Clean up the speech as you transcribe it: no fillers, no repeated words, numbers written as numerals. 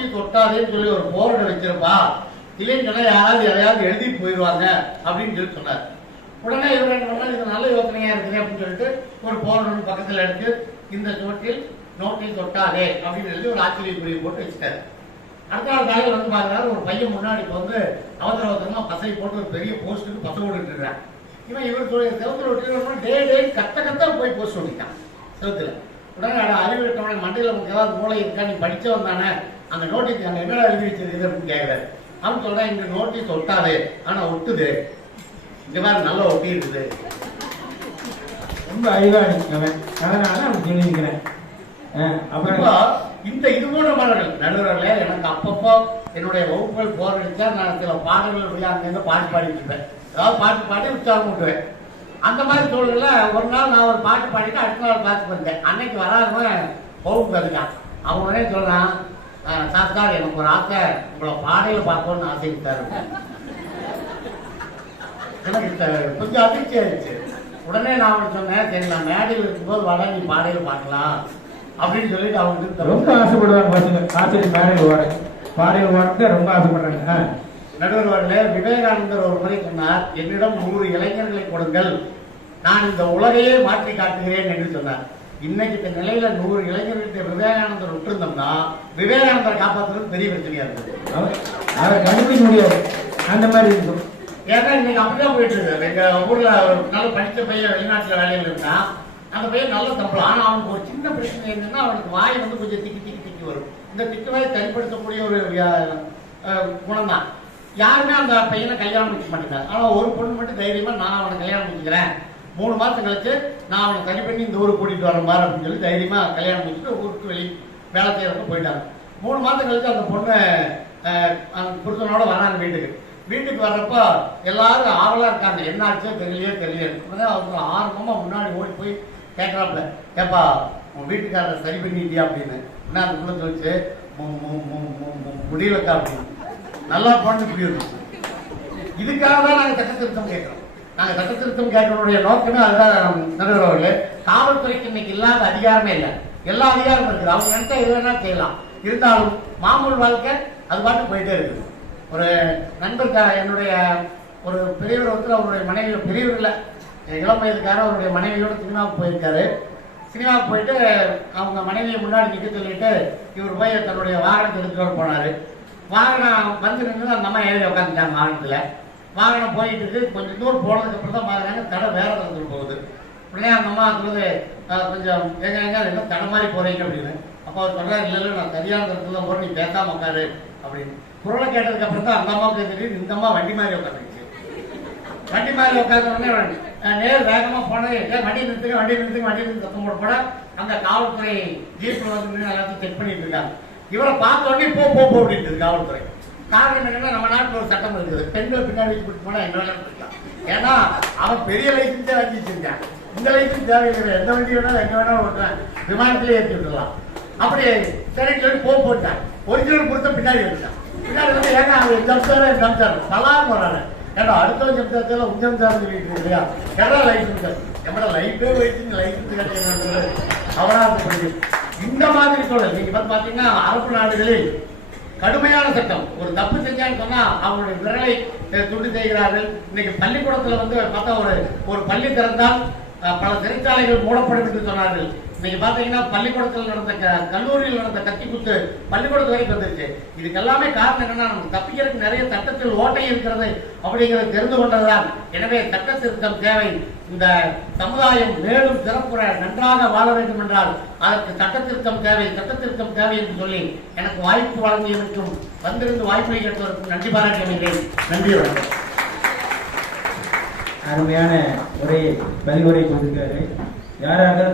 Notice ஒட்டாதேன்னு சொல்லி ஒரு போர்டை வச்சிருப்பா, இல்லைன்னு சொன்னா யாராவது எதையாவது எழுதிட்டு போயிடுவாங்க அப்படின்னு சொல்லி சொன்னார். உடனே இவர் என்ன பண்ணா, இது நல்ல யோசனையா இருக்குது அப்படின்னு சொல்லிட்டு ஒரு போர்டு பக்கத்துல எடுத்து இந்த சோட்டில் நோட்டீஸ் ஒட்டாதே அப்படின்னு எழுதி ஒரு ஆச்சரியக்குறியை போட்டு வச்சுட்டாரு. அடுத்த நாள் காலையில் வந்து பாக்குறாரு, ஒரு பையன் முன்னாடி வந்து அவசரமா பசை போட்டு ஒரு பெரிய போஸ்ட்டுக்கு பசை ஓடிட்டு இருக்கான். இவர் செவத்துல ஒட்டி டே கத்த போய் போஸ்ட் ஓட்டிட்டான் செவத்துல. உடனே அறிவு இருக்கவனை மண்டையில நமக்கு ஏதாவது மூளை இருக்கா, நீ படிச்சவன் தானே, அந்த நோட்டீஸ் அங்க என்னடா எழுதி வச்சிருக்கு அப்படின்னு கேட்கிறாரு. அவன் சொல்றேன், இந்த நோட்டீஸ் ஒட்டாது, ஆனா ஒட்டுது, இந்த மாதிரி நல்லா ஒட்டி இருக்குது. ரொம்ப அறிவாளி அவன், அதனால அவன் சொல்லியிருக்கிறேன். அப்புறம் இந்த இது போன்ற பாடல்கள் நடுவர்களே, எனக்கு அப்பப்போ என்னுடைய வகுப்புகள் போர் அடிச்சா நான் சில பாடல்கள் அங்கிருந்து பாட்டு பாடிட்டு இருப்பேன். ஏதாவது பாட்டு பாடி உற்சாகம் விட்டுவேன். அந்த மாதிரி சூழல்ல ஒரு நாள் நான் ஒரு பாட்டு பாடிட்டு அடுத்த நாள் கிளாஸ் வந்தேன். அன்னைக்கு வராதவன் வகுப்பு இருக்கான். அவன் உடனே சொல்றான், சாஸ்தார் எனக்கு ஒரு ஆசை, உங்களை பாடையில பார்க்கணும்னு ஆசைத்தாரு. எனக்கு கொஞ்சம் அதிர்ச்சி ஆயிடுச்சு. உடனே நான் அவனுக்கு சொன்னேன், சரி நான் மேடையில் இருக்கும்போது வர நீ பாடையில பார்க்கலாம் அப்படின்னு சொல்லிட்டு அவனுக்கு ரொம்ப ஆசைப்படுவாங்க. ஆசிரியர் பாடையில் ஓட ரொம்ப ஆசைப்படுறாங்க. நடுவர்களே, விவேகானந்தர் ஒரு முறை சொன்னார், என்னிடம் 100 இளைஞர்களை கொடுங்கள், நான் இந்த உலகையே மாற்றி காட்டுகிறேன் என்று சொன்னார். இன்னைக்கு இந்த நிலையில 100 இளைஞர்கிட்ட விவேகானந்தர் விட்டுருந்தோம்னா விவேகானந்தர் காப்பாற்றுறது பெரிய பிரச்சனையா இருந்தது. அதை கண்டுபிடிக்க முடியாது, அந்த மாதிரி இருக்கும். ஏன்னா இன்னைக்கு அப்படிதான் போயிட்டு இருக்கு. எங்க ஊர்ல நல்ல படித்த பையன் வெளிநாட்டுல வேலையில் இருந்தான். அந்த பையன் நல்ல சம்பளம். ஆனா அவனுக்கு ஒரு சின்ன பிரச்சனை என்னன்னா, அவனுக்கு வாய் வந்து கொஞ்சம் திக்கி வரும். இந்த திக்கு வாய் சரிப்படுத்தக்கூடிய ஒரு குணம் தான். யாருமே அந்த பையனை கல்யாணம் பண்ணிக்க மாட்டேங்கிறாங்க. ஆனா ஒரு பொண்ணு மட்டும் தைரியமா, நான் அவனை கல்யாணம் பண்ணிக்கிறேன், 3 மாசம் கழிச்சு நான் அவனை சரி பண்ணி இந்த ஊருக்கு கூட்டிட்டு வர மாதிரி அப்படின்னு சொல்லி தைரியமா கல்யாணம் பண்ணிட்டு ஊருக்கு வெளியே வேலை செய்யறதுக்கு போயிட்டாங்க. 3 மாசம் கழிச்சு அந்த பொண்ணு புருஷனோட வராங்க வீட்டுக்கு வர்றப்ப எல்லாரும் ஆவலா இருக்காங்க, என்ன ஆச்சோ தெரியலையே. அவங்க ஆர்வமா முன்னாடி ஓடி போய் கேட்கறாப்ல, கேப்பா உன் வீட்டுக்காரரை சரி பண்ணிட்டியா அப்படின்னு. என்ன அந்த பொண்ணு சொல்லிச்சு, முடியலக்கா அப்படின்னு. நல்லா போன புரியும். இதுக்காக தான் நாங்க சட்ட திருத்தம் கேட்கிறோம். நாங்க சட்ட திருத்தம் கேட்கறதுடைய நோக்கமே அதுதான். நடுவர்களே, காவல்துறைக்கு இன்னைக்கு இல்லாத அதிகாரமே இல்லை, எல்லா அதிகாரமும் இருக்குது. அவங்க நினைச்சா எதுனா செய்யலாம். இருந்தாலும் மாமூல் வாழ்க்கை அது பாட்டு போயிட்டே இருக்குது. ஒரு நண்பர் என்னுடைய ஒரு பெரியவர் வந்து அவருடைய மனைவியோட, பெரியவர் இல்லை இளம் வயதுக்கார, அவருடைய மனைவியோட சினிமாவுக்கு போயிருக்காரு. சினிமாவுக்கு போயிட்டு அவங்க மனைவியை முன்னாடி நிற்க சொல்லிட்டு இவர் போய் தன்னுடைய வாகனத்தை எடுத்துட்டு போனாரு. வாகனம் வந்து நின்று அந்த அம்மா ஏறி உட்காந்துட்டாங்க வாகனத்துல. வாகனம் போயிட்டு இருக்கு. கொஞ்சம் தூரம் போனதுக்கு அப்புறம் தான் பாக்குறாங்க தடை வேற தரத்துக்கு போகுது. உடனே அந்த அம்மா சொல்லுது, கொஞ்சம் எங்க என்ன தடை மாதிரி போறீங்க அப்படின்னு. அப்ப அவர் சொல்றாரு, இல்ல நான் சரியான இடத்துல போறேன், நீ பேசாம உட்காரு அப்படின்னு. குரலை கேட்டதுக்கு அப்புறம் தான் அந்த அம்மாவுக்கு தெரியும், இந்த அம்மா வண்டி மாதிரி உட்காந்துருச்சு. வண்டி மாதிரி உட்காந்த உடனே நேர் வேகமா போனது, வண்டி நிறுத்துக்கு சத்தம் போட அந்த காவல்துறை ஜீப்ல வந்து எல்லாத்தையும் செக் பண்ணிட்டு இருக்காங்க. இவரை பார்த்த உடனே போ அப்படின்ட்டு காவல்துறை. காரணம் என்னன்னா, நம்ம நாட்டில் ஒரு சட்டம் இருக்குது, பெண்கள் பின்னாடி கூட்டு போனா என்ன வேணாலும் இருக்கலாம். ஏன்னா அவன் பெரிய லைசன்ஸே வாங்கி வச்சிருக்கான். இந்த லைசன்ஸ் தேவையில்லை, எந்த வண்டி வேணாலும் எங்க வேணாலும் ஓட்டுறான், விமானத்திலே ஏற்றி விட்டுலாம். அப்படி சரின்னு சொல்லி போட்டான். ஒரிஜினல் கொடுத்த பின்னாடி வந்துட்டான். பின்னாடி வந்து ஏன்னா அவன் எக்ஸாம் பலான்னு வராங்க. ஏன்னா அடுத்த சம்சாரத்தில் உஞ்சம்சாரம் சொல்லிட்டு இருக்கு இல்லையா, எவ்வளோ லைசன்ஸ் எவ்வளோ லைஃபே வச்சு லைசன்ஸ் கிடையாது அவனாக. இந்த மாதிரி சூழல் நீங்க வந்து பாத்தீங்கன்னா, அரபு நாடுகளில் கடுமையான சட்டம். ஒரு தப்பு செஞ்சான்னு சொன்னா அவங்களுடைய விரலை துண்டு செய்கிறார்கள். இன்னைக்கு பள்ளிக்கூடத்துல வந்து பார்த்தா ஒரு பள்ளி திறந்தால் பல சிறைச்சாலைகள் மூடப்படும் என்று சொன்னார்கள். இன்னைக்கு பாத்தீங்கன்னா பள்ளிக்கூடத்தில் நடந்த கல்லூரியில் நடந்த கத்தி குத்து பள்ளிக்கூடத்து வரைக்கும் வந்துருச்சு. இதுக்கு எல்லாமே காரணம் என்னன்னா, நமக்கு தப்பிக்கிறதுக்கு நிறைய சட்டத்தில் ஓட்டை இருக்கிறது அப்படிங்கிறது தெரிந்து கொண்டதுதான். எனவே சட்ட திருத்தம் தேவை. இந்த சமுதாயம் மேலும் சிறப்புற நன்றாக வாழ வேண்டும் என்றால் அதற்கு சட்ட திருத்தம் தேவை என்று சொல்லி எனக்கு வாய்ப்பு வழங்கியதற்கும் வந்திருந்து வாய்ப்பை கேட்பதற்கும் நன்றி பாராட்டுகிறேன். நன்றி வணக்கம். அருமையான உரையை பதிவுரை கொடுக்கிறாரு. யாராக